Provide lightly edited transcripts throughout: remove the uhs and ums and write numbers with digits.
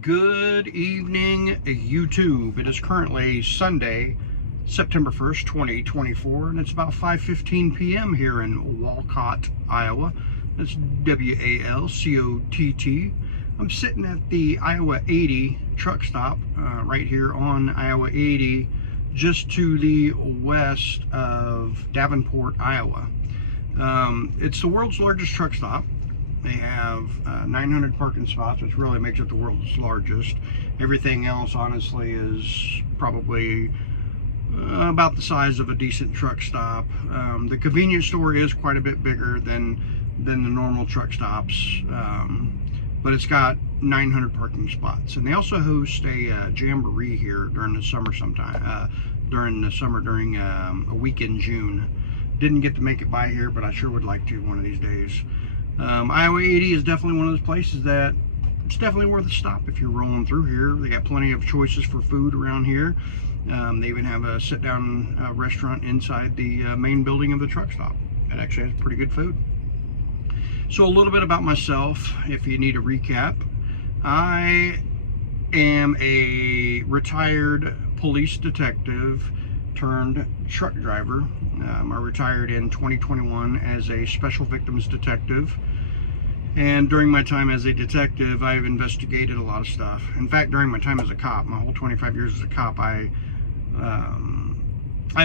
Good evening, YouTube. It is currently Sunday, September 1st, 2024, and it's about 5:15 p.m. here in Walcott, Iowa. That's Walcott. I'm sitting at the Iowa 80 truck stop right here on Iowa 80, just to the west of Davenport, Iowa. It's the world's largest truck stop. They have 900 parking spots, which really makes it the world's largest. Everything else, honestly, is probably about the size of a decent truck stop. The convenience store is quite a bit bigger than the normal truck stops, but it's got 900 parking spots. And they also host a jamboree here during the summer during a week in June. Didn't get to make it by here, but I sure would like to one of these days. Iowa 80 is definitely one of those places that it's definitely worth a stop if you're rolling through here. They got plenty of choices for food around here. They even have a sit-down restaurant inside the main building of the truck stop. That actually has pretty good food. So a little bit about myself, if you need a recap. I am a retired police detective turned truck driver. I retired in 2021 as a special victims detective, and during my time as a detective I've investigated a lot of stuff. In fact, during my time as a cop, my whole 25 years as a cop, I've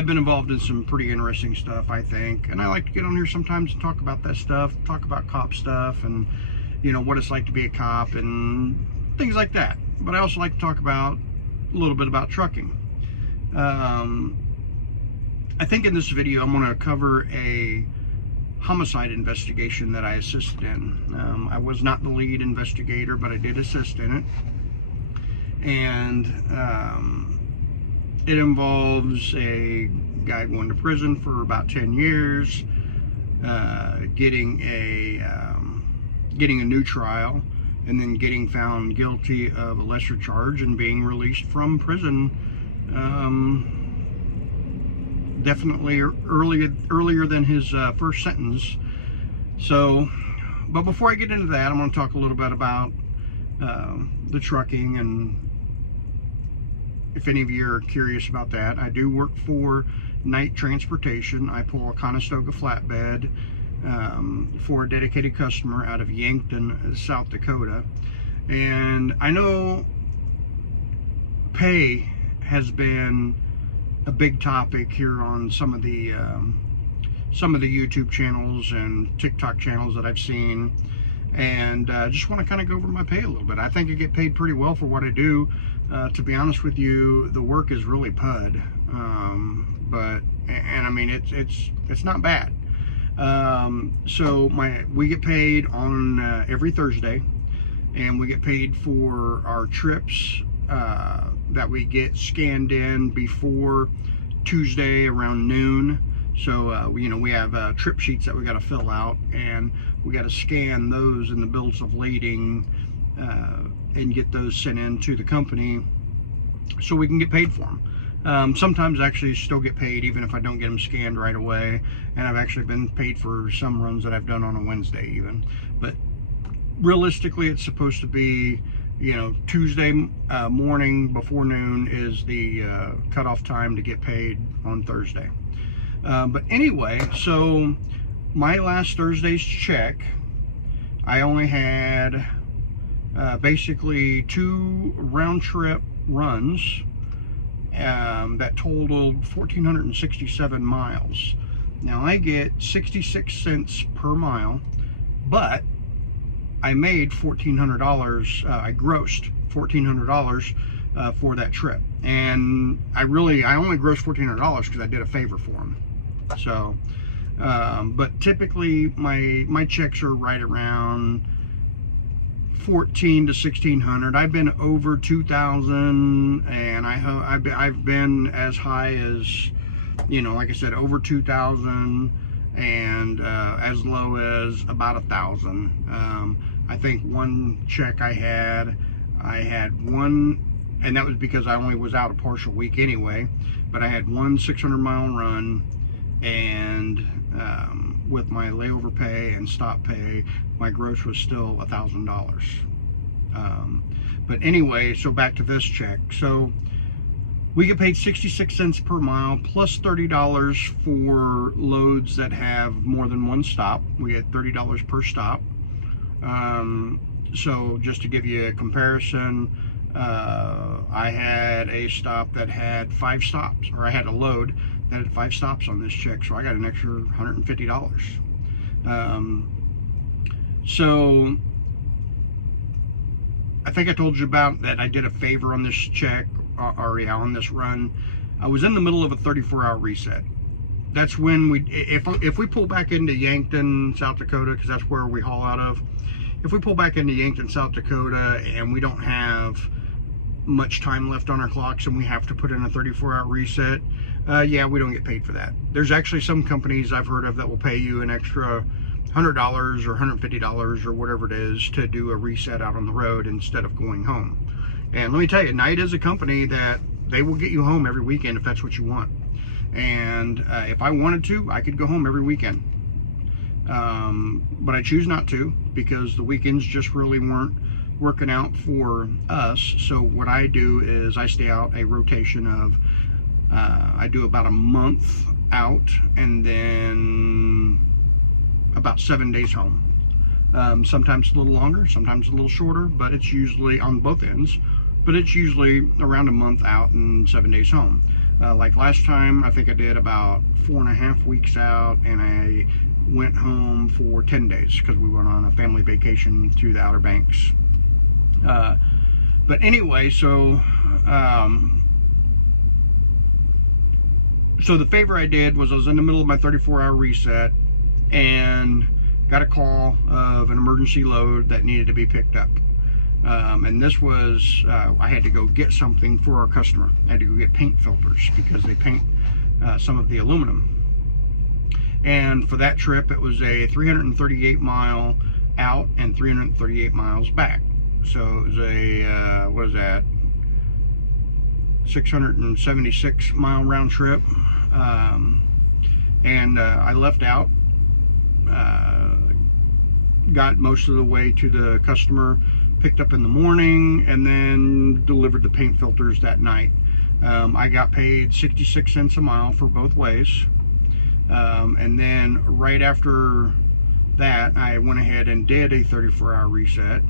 been involved in some pretty interesting stuff, I think, and I like to get on here sometimes and talk about that stuff, talk about cop stuff, and what it's like to be a cop and things like that. But I also like to talk about a little bit about trucking. I think in this video I'm going to cover a homicide investigation that I assisted in. I was not the lead investigator, but I did assist in it. And it involves a guy going to prison for about 10 years, getting a new trial, and then getting found guilty of a lesser charge and being released from prison. Definitely earlier than his first sentence. So, but before I get into that, I'm going to talk a little bit about the trucking, and if any of you are curious about that, I do work for Knight Transportation. I pull a Conestoga flatbed for a dedicated customer out of Yankton, South Dakota. And I know pay has been a big topic here on some of the YouTube channels and TikTok channels that I've seen, and just want to kind of go over my pay a little bit. I think I get paid pretty well for what I do. To be honest with you, the work is really pud, but I mean it's not bad. So we get paid on every Thursday, and we get paid for our trips that we get scanned in before Tuesday around noon. So we have trip sheets that we got to fill out, and we got to scan those in the bills of lading and get those sent in to the company so we can get paid for them. Sometimes I actually still get paid even if I don't get them scanned right away, and I've actually been paid for some runs that I've done on a Wednesday even. But realistically, it's supposed to be Tuesday morning before noon is the cutoff time to get paid on Thursday. But anyway, so my last Thursday's check, I only had basically 2 round-trip runs that totaled 1,467 miles. Now I get 66 cents per mile, but I made $1,400. I grossed $1,400 for that trip, and I only grossed $1,400 because I did a favor for him. So, but typically my checks are right around $1,400 to $1,600. I've been over $2,000, and I've been as high as like I said, over $2,000, and as low as about $1,000. I think one check I had one, and that was because I only was out a partial week anyway, but I had one 600-mile run, and with my layover pay and stop pay, my gross was still $1,000. But anyway, so back to this check. So we get paid 66 cents per mile plus $30 for loads that have more than one stop. We get $30 per stop. So just to give you a comparison, I had a stop that had 5 stops, or I had a load that had 5 stops on this check, so I got an extra $150. So I think I told you about that I did a favor on this check, or yeah, on this run. I was in the middle of a 34-hour reset. That's when if we pull back into Yankton, South Dakota, because that's where we haul out of. If we pull back into Yankton, South Dakota, and we don't have much time left on our clocks and we have to put in a 34-hour reset, yeah, we don't get paid for that. There's actually some companies I've heard of that will pay you an extra $100 or $150 or whatever it is to do a reset out on the road instead of going home. And let me tell you, Knight is a company that they will get you home every weekend if that's what you want. And if I wanted to, I could go home every weekend. But I choose not to, because the weekends just really weren't working out for us. So what I do is I stay out a rotation of, I do about a month out and then about 7 days home. Sometimes a little longer, sometimes a little shorter, but it's usually on both ends, but it's usually around a month out and 7 days home. Like last time, I think I did about 4.5 weeks out, and I went home for 10 days because we went on a family vacation to the Outer Banks. But anyway, so the favor I did was I was in the middle of my 34-hour reset and got a call of an emergency load that needed to be picked up. And this was, I had to go get something for our customer. I had to go get paint filters because they paint some of the aluminum. And for that trip, it was a 338 mile out and 338 miles back. So it was a, what is that? 676 mile round trip. And I left out, got most of the way to the customer, picked up in the morning, and then delivered the paint filters that night. I got paid 66 cents a mile for both ways. And then right after that, I went ahead and did a 34-hour reset,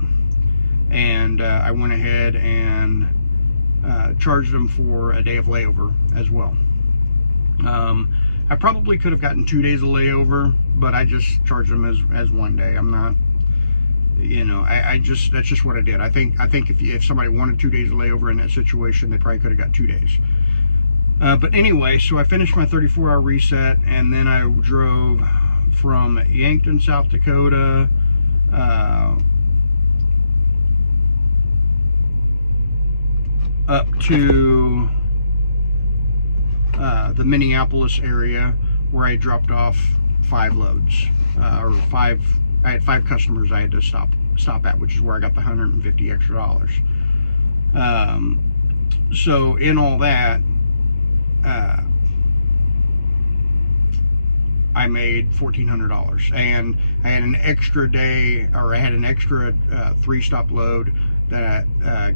and I went ahead and charged them for a day of layover as well. I probably could have gotten 2 days of layover, but I just charged them as 1 day. I'm not, you know, that's just what I did. I think if somebody wanted 2 days of layover in that situation, they probably could have got 2 days. But anyway, so I finished my 34-hour reset, and then I drove from Yankton, South Dakota, up to the Minneapolis area, where I dropped off 5 loads, I had 5 customers I had to stop at, which is where I got the $150 extra. So in all that, I made $1,400, and I had an extra day, or I had an extra 3-stop load that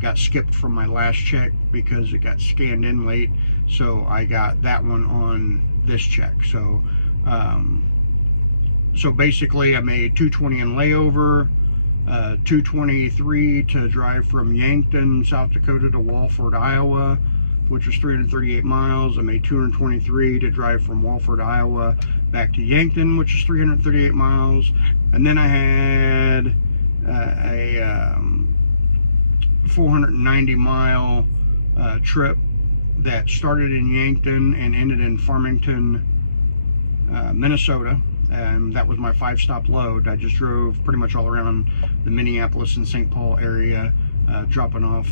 got skipped from my last check because it got scanned in late, so I got that one on this check. So so basically I made $220 in layover, $223 to drive from Yankton, South Dakota to Walford, Iowa, which was 338 miles. I made $223 to drive from Walford, Iowa back to Yankton, which is 338 miles. And then I had a 490 mile trip that started in Yankton and ended in Farmington, Minnesota. And that was my 5-stop load. I just drove pretty much all around the Minneapolis and St. Paul area, dropping off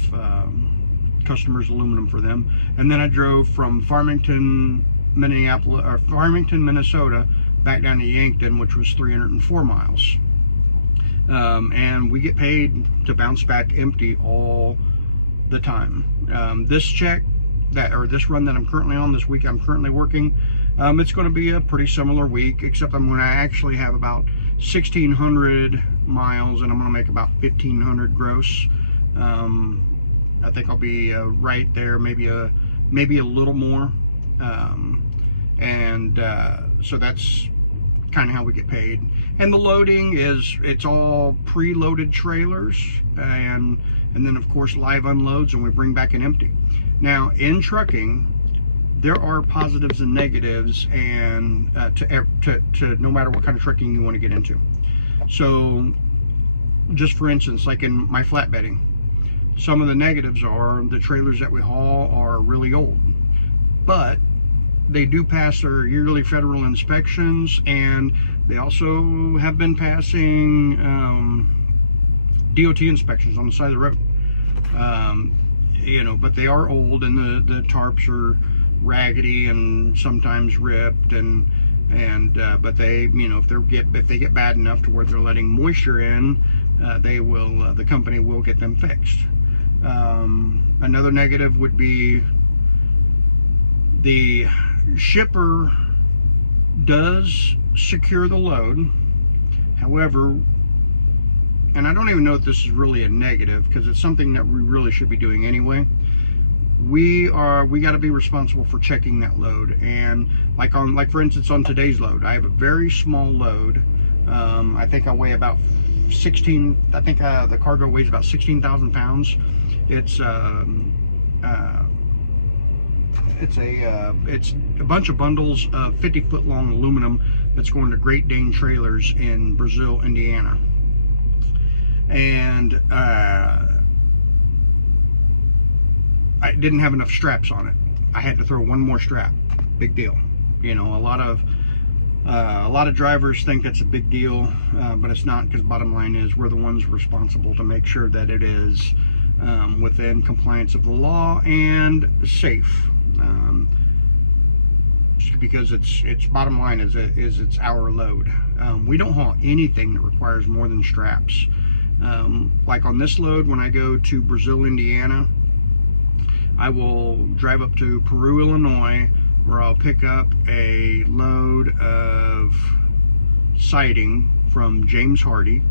customers aluminum for them. And then I drove from Farmington, Minnesota back down to Yankton, which was 304 miles. And we get paid to bounce back empty all the time. This check, this run that I'm currently on, this week I'm currently working, it's going to be a pretty similar week, except I'm going to actually have about 1,600 miles, and I'm going to make about 1,500 gross. I think I'll be right there, maybe a little more. So that's kind of how we get paid. And the loading it's all pre-loaded trailers, and then of course live unloads, and we bring back an empty. Now in trucking, there are positives and negatives, and to no matter what kind of trucking you want to get into. So just for instance, like in my flatbedding, some of the negatives are the trailers that we haul are really old, but they do pass their yearly federal inspections, and they also have been passing DOT inspections on the side of the road. But they are old, and the tarps are raggedy and sometimes ripped, but they, if they get bad enough to where they're letting moisture in, the company will get them fixed. Another negative would be the shipper does secure the load. However, and I don't even know if this is really a negative, because it's something that we really should be doing anyway. We got to be responsible for checking that load. And like for instance, on today's load, I have a very small load. I think I weigh about 16. I think the cargo weighs about 16,000 pounds. It's a bunch of bundles of 50-foot long aluminum that's going to Great Dane Trailers in Brazil, Indiana. And I didn't have enough straps on it. I had to throw one more strap. Big deal. A lot of drivers think that's a big deal, but it's not, because bottom line is we're the ones responsible to make sure that it is within compliance of the law and safe. Because it's bottom line is it's our load. We don't haul anything that requires more than straps. Like on this load, when I go to Brazil, Indiana, I will drive up to Peru, Illinois, where I'll pick up a load of siding from James Hardie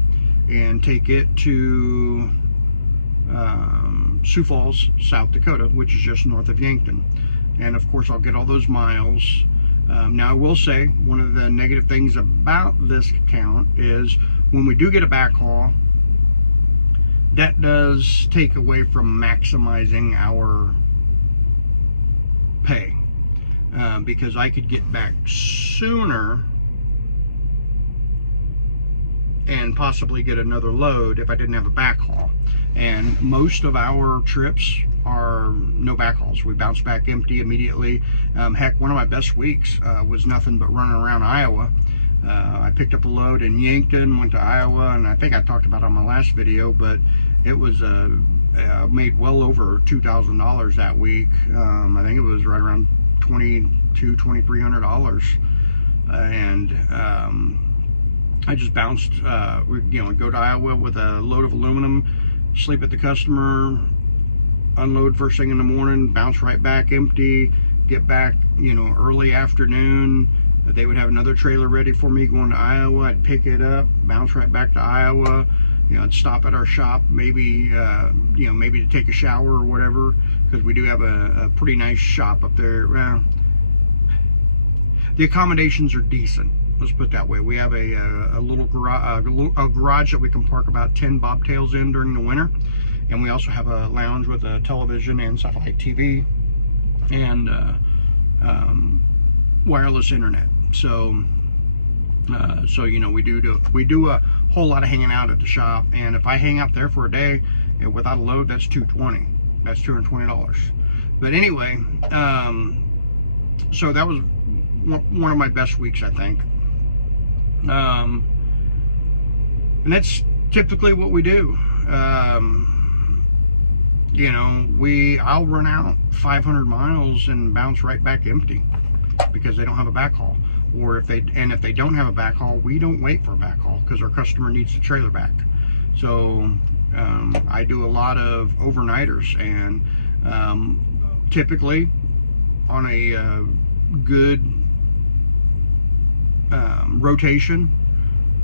and take it to Sioux Falls, South Dakota, which is just north of Yankton. And of course I'll get all those miles. Now I will say, one of the negative things about this account is when we do get a backhaul, that does take away from maximizing our pay, because I could get back sooner and possibly get another load if I didn't have a backhaul. And most of our trips are no backhauls. We bounce back empty immediately. Heck, one of my best weeks was nothing but running around Iowa. I picked up a load in Yankton, went to Iowa, and I think I talked about it on my last video, but it was made well over $2,000 that week. I think it was right around $2,300, and I just bounced. Go to Iowa with a load of aluminum, sleep at the customer, unload first thing in the morning, bounce right back empty, get back early afternoon. They would have another trailer ready for me going to Iowa. I'd pick it up, bounce right back to Iowa. I'd stop at our shop, maybe maybe to take a shower or whatever, because we do have a pretty nice shop up there. The accommodations are decent, let's put it that way. We have a little garage that we can park about 10 bobtails in during the winter, and we also have a lounge with a television and satellite TV and wireless internet. So we do a whole lot of hanging out at the shop, and if I hang out there for a day without a load, that's $220. That's $220. But anyway, so that was one of my best weeks, I think. And that's typically what we do. I'll run out 500 miles and bounce right back empty because they don't have a backhaul. Or if they don't have a backhaul, we don't wait for a backhaul because our customer needs the trailer back. So I do a lot of overnighters, and typically on a good rotation,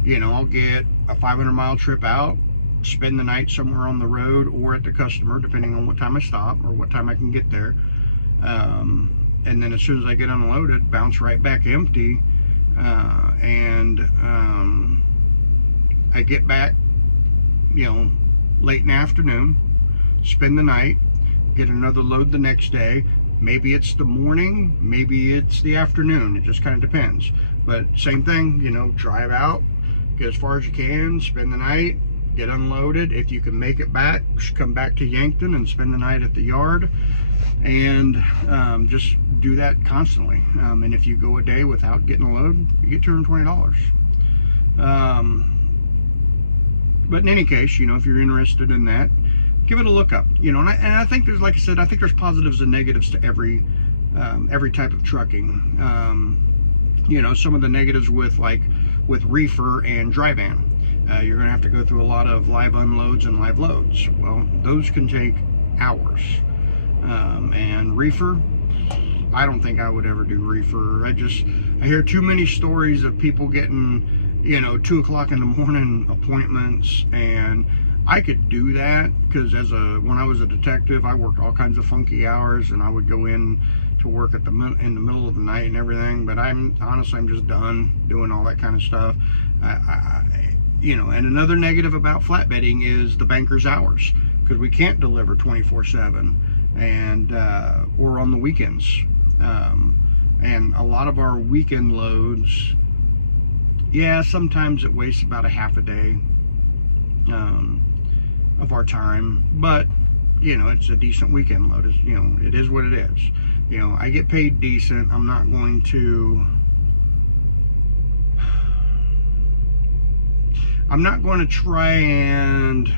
I'll get a 500-mile trip out, spend the night somewhere on the road or at the customer, depending on what time I stop or what time I can get there. And then as soon as I get unloaded, bounce right back empty. I get back, late in the afternoon, spend the night, get another load the next day. Maybe it's the morning, maybe it's the afternoon. It just kind of depends. But same thing, drive out, get as far as you can, spend the night, get unloaded. If you can make it back, come back to Yankton and spend the night at the yard. And just do that constantly. And if you go a day without getting a load, you get $220. But in any case, if you're interested in that, give it a look up. And I think there's, like I said, I think there's positives and negatives to every type of trucking. Some of the negatives with reefer and dry van. You're going to have to go through a lot of live unloads and live loads. Well, those can take hours. And reefer, I don't think I would ever do reefer. I hear too many stories of people getting, 2 o'clock in the morning appointments, and I could do that because when I was a detective, I worked all kinds of funky hours, and I would go in to work in the middle of the night and everything. But I'm just done doing all that kind of stuff. And another negative about flatbedding is the banker's hours, because we can't deliver 24/7 and or on the weekends. And a lot of our weekend loads, sometimes it wastes about a half a day of our time, but it's a decent weekend load. It is what it is. I get paid decent. I'm not going to try and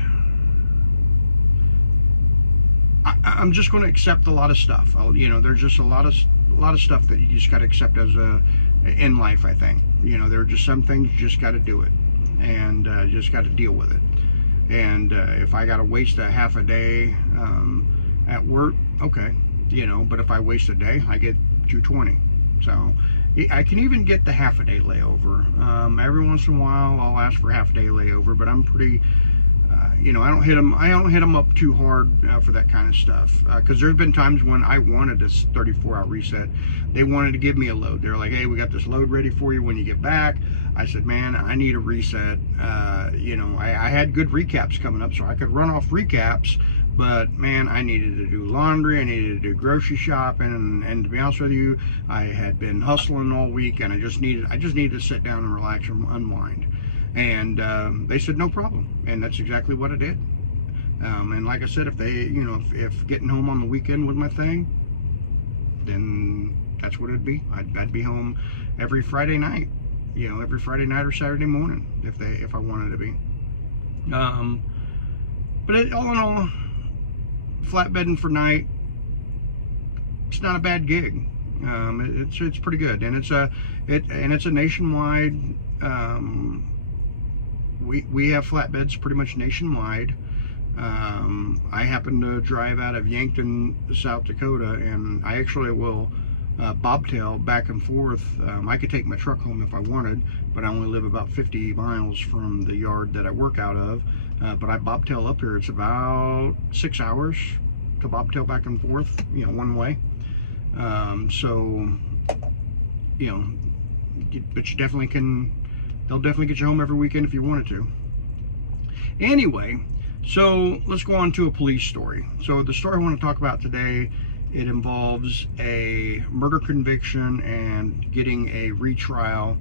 I'm just going to accept a lot of stuff. There's just a lot of stuff that you just got to accept in life, I think. There are just some things you just got to do it, and just got to deal with it. And if I got to waste a half a day at work, okay, but if I waste a day, I get $220. So I can even get the half a day layover. Every once in a while, I'll ask for half a day layover, but I'm pretty. I don't hit them up too hard for that kind of stuff, because there's been times when I wanted this 34-hour reset. They wanted to give me a load. They're like, hey, we got this load ready for you when you get back. I said, man, I need a reset. I had good recaps coming up, so I could run off recaps, but man, I needed to do laundry, I needed to do grocery shopping, and to be honest with you, I had been hustling all week, and I just needed to sit down and relax and unwind. And they said no problem, and that's exactly what I did. And like I said, if if getting home on the weekend was my thing, then that's what it'd be. I'd be home every Friday night, every Friday night or Saturday morning if I wanted to be. But all in all, flatbedding for night, it's not a bad gig. It's pretty good, and it's a nationwide. We have flatbeds pretty much nationwide. I happen to drive out of Yankton, South Dakota, and I actually will bobtail back and forth. I could take my truck home if I wanted, but I only live about 50 miles from the yard that I work out of. But I bobtail up here. It's about 6 hours to bobtail back and forth, one way. But you definitely can. They'll definitely get you home every weekend if you wanted to. Anyway, so let's go on to a police story. So the story I want to talk about today, it involves a murder conviction and getting a retrial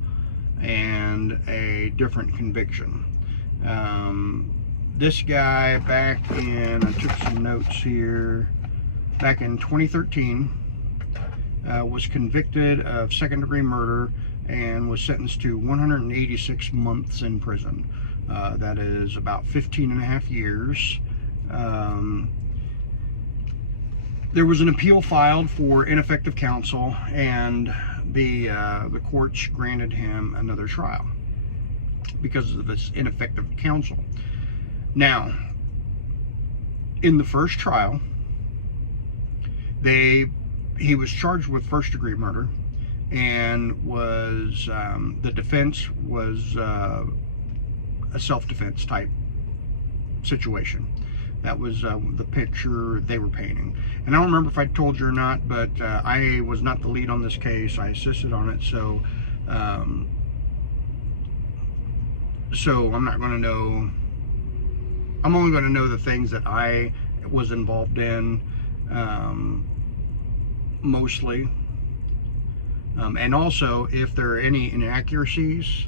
and a different conviction. This guy back in, I took some notes here, back in 2013, was convicted of second-degree murder and was sentenced to 186 months in prison. That is about 15 and a half years. There was an appeal filed for ineffective counsel, and the courts granted him another trial because of this ineffective counsel. Now, in the first trial, he was charged with first-degree murder, and the defense was a self-defense type situation. That was the picture they were painting. And I don't remember if I told you or not, but I was not the lead on this case. I assisted on it, so I'm not going to know. I'm only going to know the things that I was involved in, mostly. And also, if there are any inaccuracies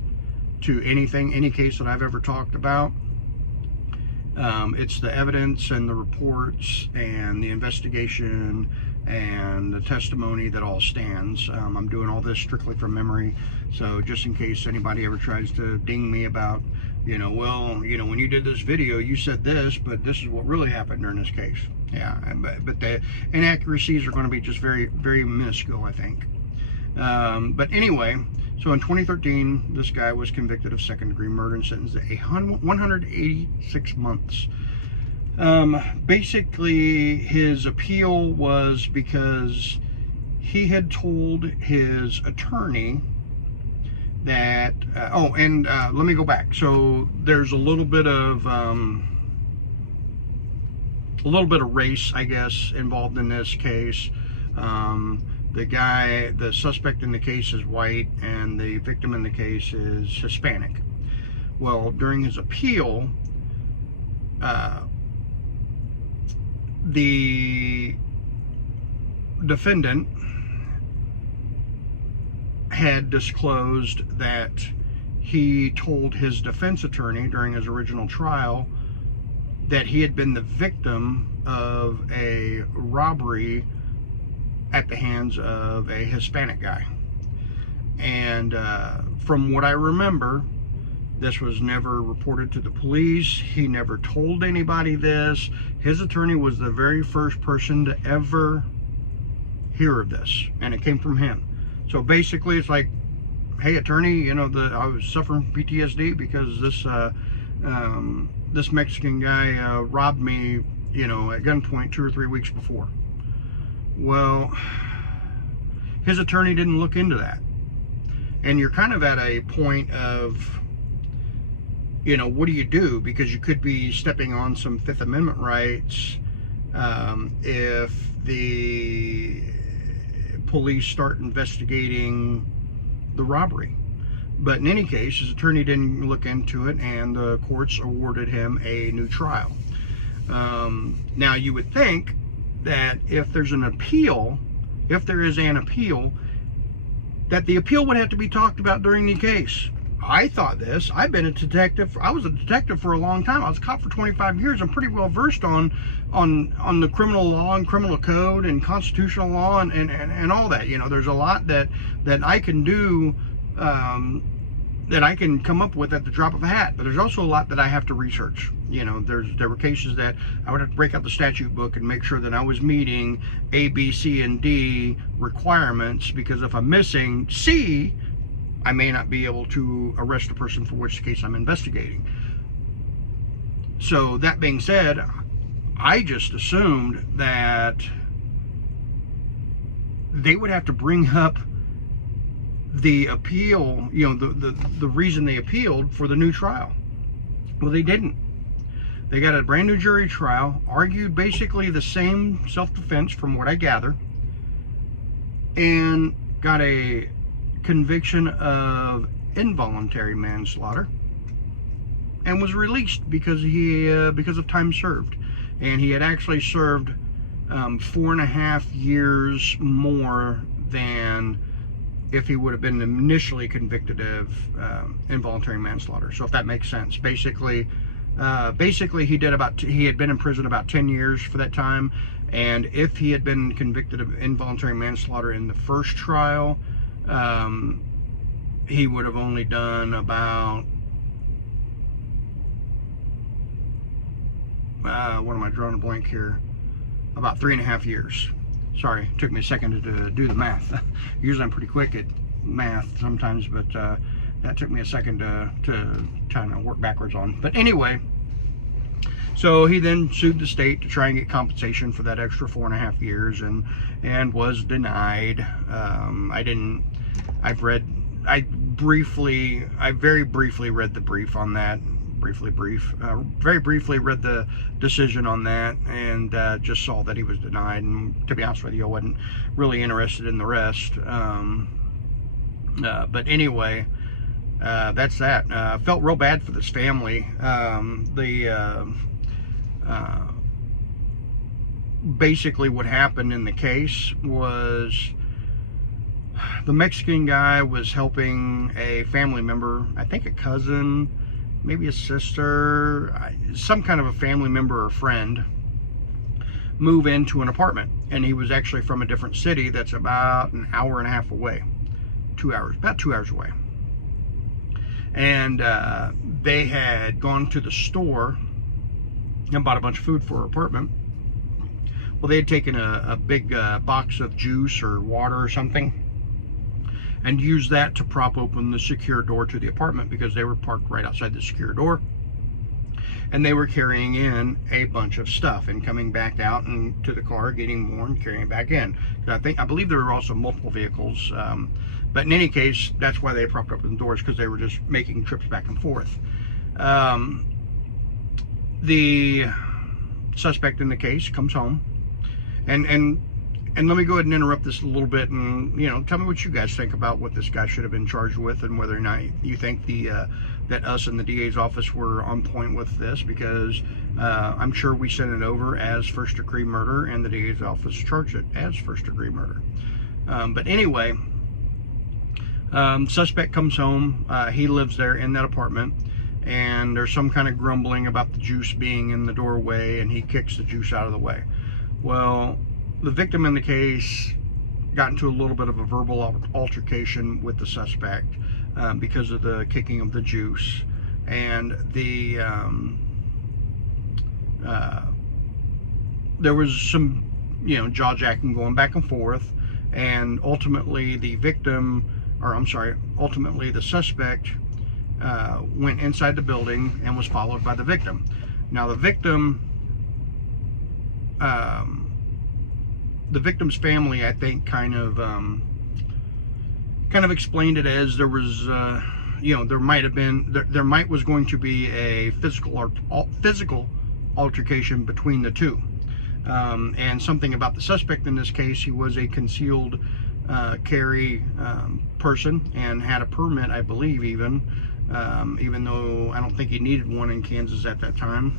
to anything, any case that I've ever talked about, it's the evidence and the reports and the investigation and the testimony that all stands. I'm doing all this strictly from memory, so just in case anybody ever tries to ding me about, well, when you did this video, you said this, but this is what really happened during this case. Yeah, but the inaccuracies are going to be just very, very minuscule, I think. But anyway, so in 2013, this guy was convicted of second-degree murder and sentenced to 186 months. Basically, his appeal was because he had told his attorney that, let me go back. So there's a little bit of race, I guess, involved in this case. The suspect in the case is white, and the victim in the case is Hispanic. Well, during his appeal, the defendant had disclosed that he told his defense attorney during his original trial that he had been the victim of a robbery at the hands of a Hispanic guy. And from what I remember, this was never reported to the police. He never told anybody this. His attorney was the very first person to ever hear of this, and it came from him. So basically, it's like, hey, attorney, I was suffering from PTSD because this Mexican guy robbed me, at gunpoint 2 or 3 weeks before. Well, his attorney didn't look into that. And you're kind of at a point of, what do you do? Because you could be stepping on some Fifth Amendment rights if the police start investigating the robbery. But in any case, his attorney didn't look into it, and the courts awarded him a new trial. Now, you would think that if there is an appeal, that the appeal would have to be talked about during the case. I thought this. I've been a detective. I was a detective for a long time. I was a cop for 25 years. I'm pretty well versed on the criminal law and criminal code and constitutional law and all that. There's a lot that I can do, that I can come up with at the drop of a hat. But there's also a lot that I have to research. There were cases that I would have to break out the statute book and make sure that I was meeting A, B, C, and D requirements, because if I'm missing C, I may not be able to arrest the person for which case I'm investigating. So that being said, I just assumed that they would have to bring up the appeal, the reason they appealed for the new trial. Well, they didn't. They got a brand new jury trial, argued basically the same self-defense from what I gather, and got a conviction of involuntary manslaughter, and was released because of time served. And he had actually served 4.5 years more than if he would have been initially convicted of involuntary manslaughter. So if that makes sense. Basically he had been in prison about 10 years for that time, and if he had been convicted of involuntary manslaughter in the first trial, he would have only done about what am I drawing a blank here? About 3.5 years. Sorry, it took me a second to do the math. Usually I'm pretty quick at math sometimes, but that took me a second to kind of work backwards on. But anyway, so he then sued the state to try and get compensation for that extra 4.5 years, and was denied. I very briefly read the brief on that very briefly read the decision on that, and just saw that he was denied. And to be honest with you, I wasn't really interested in the rest. But anyway, that's that. Felt real bad for this family. Basically what happened in the case was the Mexican guy was helping a family member, I think a cousin, maybe a sister, some kind of a family member or friend, move into an apartment. And he was actually from a different city that's about an hour and a half away. 2 hours, about 2 hours away. And they had gone to the store and bought a bunch of food for her apartment. Well, they had taken a big box of juice or water or something and used that to prop open the secure door to the apartment, because they were parked right outside the secure door. And they were carrying in a bunch of stuff and coming back out and to the car, getting more and carrying it back in. I believe there were also multiple vehicles. But in any case, that's why they propped open the doors, because they were just making trips back and forth. The suspect in the case comes home, and let me go ahead and interrupt this a little bit, and tell me what you guys think about what this guy should have been charged with, and whether or not you think that us and the DA's office were on point with this, because I'm sure we sent it over as first-degree murder, and the DA's office charged it as first-degree murder. But anyway, suspect comes home. He lives there in that apartment, and there's some kind of grumbling about the juice being in the doorway, and he kicks the juice out of the way. Well, the victim in the case got into a little bit of a verbal altercation with the suspect because of the kicking of the juice, and there was some jaw-jacking going back and forth, and ultimately the suspect went inside the building and was followed by the victim. Now the victim's family, I think, kind of explained it as there was there was going to be a physical altercation between the two, and something about the suspect in this case. He was a concealed carry person and had a permit, I believe, even though I don't think he needed one in Kansas at that time,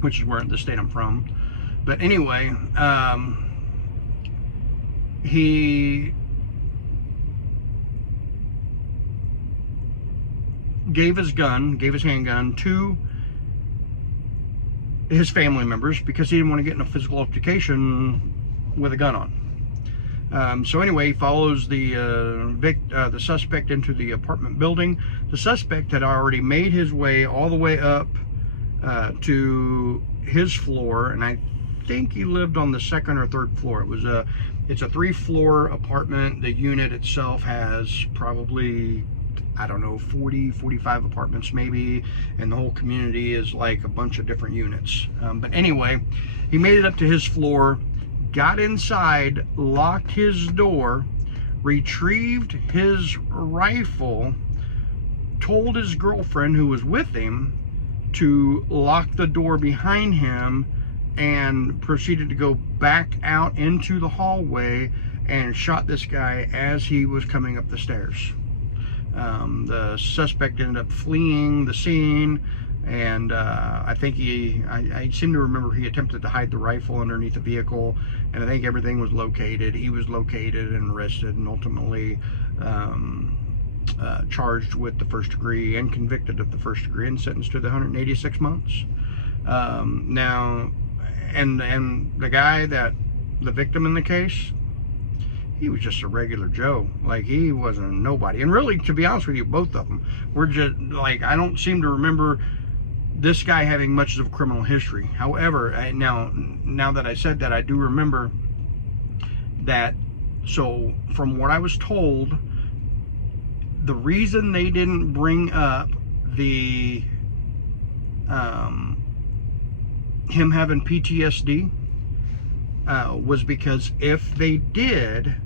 which is the state I'm from. But anyway, he gave his handgun to his family members because he didn't want to get in a physical altercation with a gun on. So anyway, he follows the suspect into the apartment building. The suspect had already made his way all the way up to his floor, and I think he lived on the second or third floor. It's a 3-floor apartment. The unit itself has probably, I don't know, 40, 45 apartments maybe, and the whole community is like a bunch of different units. But anyway, he made it up to his floor, got inside, locked his door, retrieved his rifle, told his girlfriend who was with him to lock the door behind him, and proceeded to go back out into the hallway and shot this guy as he was coming up the stairs. The suspect ended up fleeing the scene, and I think I seem to remember he attempted to hide the rifle underneath the vehicle, and I think everything was located. He was located and arrested, and ultimately charged with the first degree and convicted of the first degree and sentenced to the 186 months. Now, and the guy the victim in the case, he was just a regular Joe. Like, he wasn't nobody. And really, to be honest with you, both of them were just, like, I don't seem to remember this guy having much of a criminal history. However, now that I said that, I do remember that. So from what I was told, the reason they didn't bring up the him having PTSD was because if they did,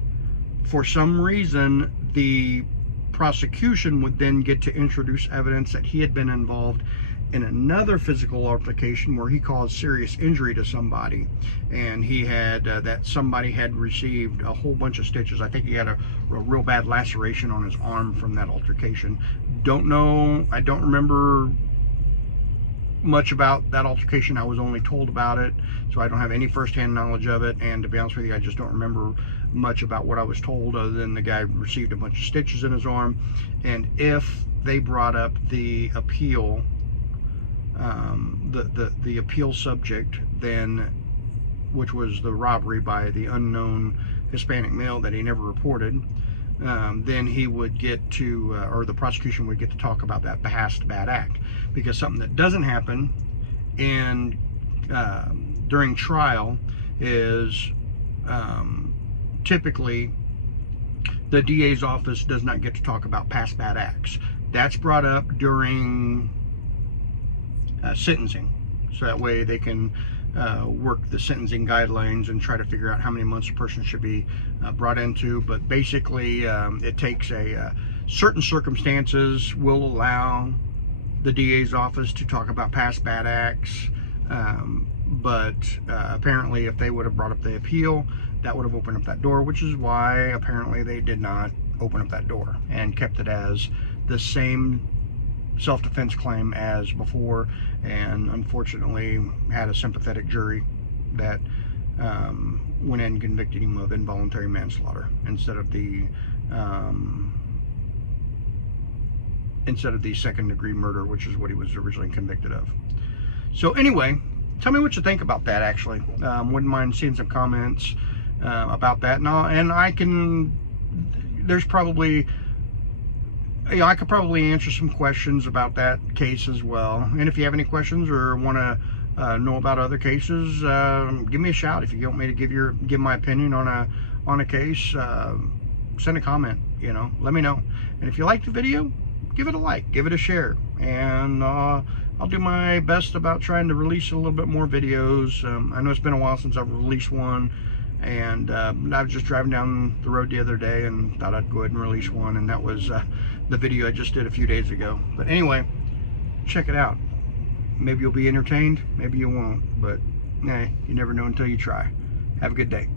for some reason, the prosecution would then get to introduce evidence that he had been involved in another physical altercation where he caused serious injury to somebody, and he had that somebody had received a whole bunch of stitches. I think he had a real bad laceration on his arm from that altercation. Don't know, I don't remember much about that altercation. I was only told about it, so I don't have any firsthand knowledge of it, and to be honest with you, I just don't remember much about what I was told, other than the guy received a bunch of stitches in his arm. And if they brought up the appeal, the appeal subject, then, which was the robbery by the unknown Hispanic male that he never reported, then he would get to, or the prosecution would get to talk about that past bad act. Because something that doesn't happen in during trial is typically the DA's office does not get to talk about past bad acts. That's brought up during sentencing, so that way they can work the sentencing guidelines and try to figure out how many months a person should be brought into. But basically, it takes certain circumstances will allow the DA's office to talk about past bad acts, but apparently if they would have brought up the appeal, that would have opened up that door, which is why apparently they did not open up that door and kept it as the same self-defense claim as before, and unfortunately had a sympathetic jury that went in and convicted him of involuntary manslaughter instead of the second-degree murder, which is what he was originally convicted of. So anyway, tell me what you think about that. Actually, wouldn't mind seeing some comments about that. And I can, there's probably, I could probably answer some questions about that case as well. And if you have any questions or want to know about other cases, give me a shout. If you want me to give my opinion on a case, send a comment. Let me know. And if you like the video, give it a like, give it a share, and I'll do my best about trying to release a little bit more videos. I know it's been a while since I've released one, and I was just driving down the road the other day and thought I'd go ahead and release one, and that was the video I just did a few days ago. But anyway, check it out. Maybe you'll be entertained, maybe you won't, but you never know until you try. Have a good day.